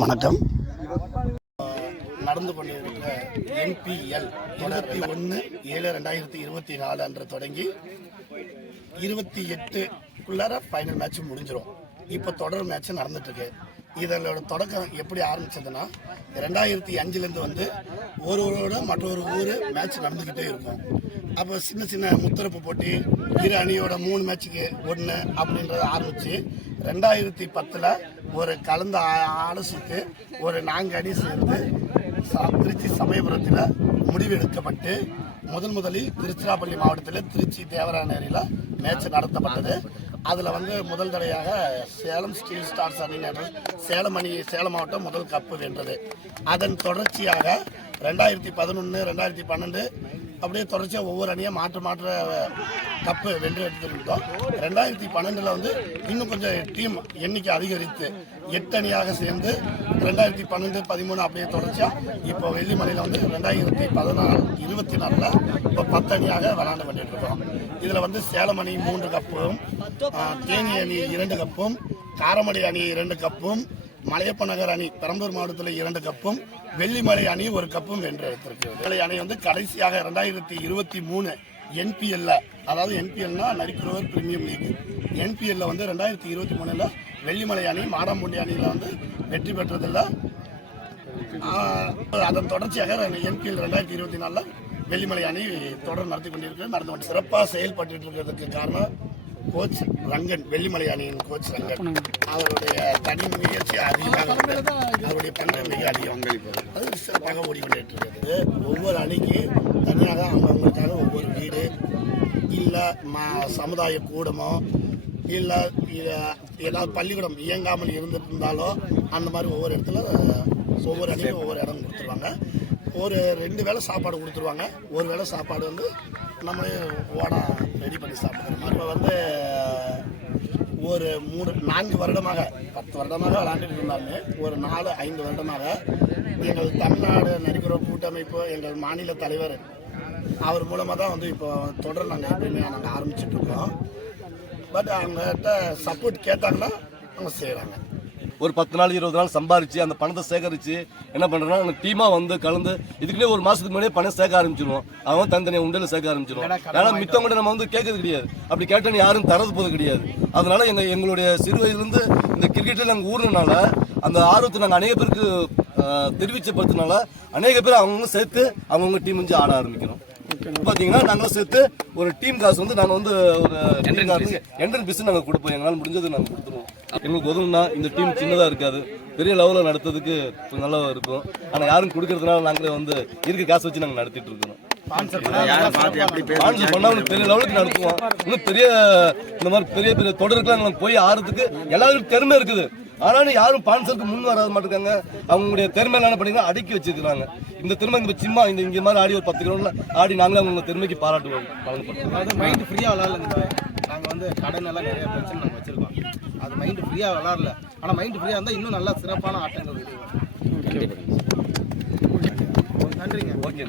வணக்கம். நடந்து கொண்டிருக்கிற NPL 21/7/2024 அன்று தொடங்கி 28க்குள்ளார ஃபைனல் மேட்ச் முடிஞ்சிடும். இப்போ தொடர் மேட்ச் நடந்துட்டு இருக்கு. இதனோட தொடக்கம் எப்படி ஆரம்பிச்சதுன்னா 2005லேருந்து வந்து ஒரு ஊரோட மற்றொரு ஊர் மேட்ச் நடந்துக்கிட்டே இருக்கும். அப்போ சின்ன சின்ன முத்தரப்பு போட்டி இரு அணியோட 3 மேட்சுக்கு 1 அப்படின்றத ஆரம்பித்து 2010 ஒரு கலந்த ஆலோசித்து ஒரு 4 அணி சேர்ந்து திருச்சி சமயபுரத்தில் முடிவு எடுக்கப்பட்டு முதலில் திருச்சிராப்பள்ளி மாவட்டத்தில் திருச்சி தேவராயநகரில் மேட்ச் நடத்தப்பட்டது. அதில் வந்து முதல் தடையாக சேலம் ஸ்டீல் ஸ்டார்ஸ் அணி சேலம் மாவட்டம் முதல் கப்பு வென்றது. அதன் தொடர்ச்சியாக 2011, 2012 அப்படியே தொடர்ச்சியாக ஒவ்வொரு அணியாக மாற்ற கப்பு வென்று எடுத்துருந்தோம். 2012 வந்து இன்னும் கொஞ்சம் டீம் எண்ணிக்கை அதிகரித்து 8 அணியாக சேர்ந்து 2012, 13 அப்படியே தொடர்ச்சியாக இப்போ வெள்ளிமலையில் வந்து 2024 இப்போ 10 அணியாக விளையாண்டு பண்ணிட்டு இருக்கோம். இதில் வந்து சேலம் அணி 3 கப்பும், தேனி அணி 2 கப்பும், காரமடை அணி 2 கப்பும், மலையப்ப நகர் அணி பெரம்பலூர் மாவட்டத்தில் 2 கப்பும், வெள்ளிமலை அணி 1 கப்பும் வென்று எடுத்திருக்கு. அணி வந்து கடைசியாக 2023 NPL, அதாவது NPLனா நரிக்குறவர் பிரீமியம் லீக், NPL வந்து 2023 வெள்ளிமலை அணி மாடாம்பூண்டி அணியில் வந்து வெற்றி பெற்றதில்லை. அதன் தொடர்ச்சியாக NPL 2024 வெள்ளிமலை அணி தொடர் நடத்தி நடந்து சிறப்பாக செயல்பட்டு இருக்கிறதுக்கு காரணம் கோச் ரங்கன், வெள்ளிமலை அணியின் கோச் ரங்கன். அவருடைய தனி முயற்சி அதிகமாக, அவருடைய பங்கு மிக அதிகம். அது சிறப்பாக ஓடிக்கொண்டு இருக்கிறது. ஒவ்வொரு அணிக்கு தனியாக அவங்களுக்காக ஒவ்வொரு வீடு இல்லை சமுதாய கூடமோ இல்லை ஏதாவது பள்ளிக்கூடம் இயங்காமல் இருந்துட்டு இருந்தாலோ அந்த மாதிரி ஒவ்வொரு இடத்துல ஒவ்வொரு அணிக்கும் ஒவ்வொரு இடம் கொடுத்துருவாங்க. ஒரு 2 வேளை சாப்பாடு கொடுத்துருவாங்க. ஒரு வேளை சாப்பாடு வந்து நம்மளே ஓடா ரெடி பண்ணி சாப்பிட்ற மாதிரி. இப்போ வந்து ஒரு 4 வருடமாக 10 வருடமாக விளையாண்டுட்டு இருந்தாலுமே ஒரு 4-5 வருடமாக எங்கள் தமிழ்நாடு நரிக்குறவர் கூட்டமைப்பு எங்கள் மாநில தலைவர் அவர் மூலமாக தான் வந்து இப்போ தொடர் நாங்கள் எப்பயுமே நாங்கள் ஆரம்பிச்சுட்ருக்கோம். பட் அவங்ககிட்ட சப்போர்ட் கேட்டாங்கன்னா அவங்க செய்கிறாங்க. ஒரு 10 நாள் 20 நாள் சம்பாரிச்சு அந்த பணத்தை சேகரித்து என்ன பண்ணுறோன்னா நாங்கள் டீமாக வந்து கலந்து இதுக்குள்ளே ஒரு மாதத்துக்கு முன்னாடியே பணம் சேர்க்க ஆரம்பிச்சிடுவோம். அவங்க தனித்தனியாக உண்டையில் சேர்க்க ஆரம்பிச்சிடுவோம். ஏன்னா மித்தவங்கள்ட்ட நம்ம வந்து கேட்கறது கிடையாது. அப்படி கேட்டோன்னு யாரும் தரது போது கிடையாது. அதனால எங்களுடைய சிறு வயதுலேருந்து இந்த கிரிக்கெட்டில் நாங்கள் ஊர்னால அந்த ஆர்வத்தை நாங்கள் அநேக பேருக்கு தெரிவிச்சப்படுத்தினால அநேக பேர் அவங்களும் சேர்த்து அவங்கவுங்க டீம் வந்து ஆட ஆரம்பிக்கிறோம். பார்த்தீங்கன்னா நாங்களும் சேர்த்து ஒரு டீம் காசு வந்து நாங்கள் வந்து ஒரு என்ட்ரன் பீஸ் நாங்கள் கொடுப்போம். எங்களால் முடிஞ்சது நாங்கள் கொடுத்துருவோம். எங்களுக்கு உதவுனா இந்த டீம் சின்னதாக இருக்காது, பெரிய லெவலில் நடத்துறதுக்கு கொஞ்சம் நல்லா இருக்கும். ஆனால் யாரும் கொடுக்கறதுனால நாங்களே வந்து இருக்க காசு வச்சு நாங்கள் நடத்திட்டு இருக்கோம். பெரிய லெவலுக்கு நடத்துவோம். இன்னும் பெரிய இந்த மாதிரி பெரிய பெரிய தொடருக்குலாம் நாங்கள் போய் ஆடுறதுக்கு எல்லாருக்கும் திறமை இருக்குது. ஆனாலும் யாரும் ஸ்பான்சருக்கு முன் வராத மாட்டேங்காங்க. அவங்களுடைய திறமை என்ன பண்ணிங்கன்னா அடக்கி வச்சிருக்கிறாங்க. இந்த திறமை இந்த சிம்மா இங்கே மாதிரி ஆடி ஒரு 10 கிலோமீட்டர் ஆடி நாங்களே அவங்க திறமைக்கு பாராட்டுவோம். அதாவது மைண்ட் ஃப்ரீயாக விளாட்ல. நாங்கள் வந்து கடன் எல்லாம் நிறைய பிரச்சனை நாங்கள் வச்சுருக்கோம். அது மைண்டு ஃப்ரீயாக விளாட்ல. ஆனால் மைண்டு ஃப்ரீயாக இருந்தால் இன்னும் நல்லா சிறப்பான ஆட்டங்கள். நன்றிங்க. ஓகே.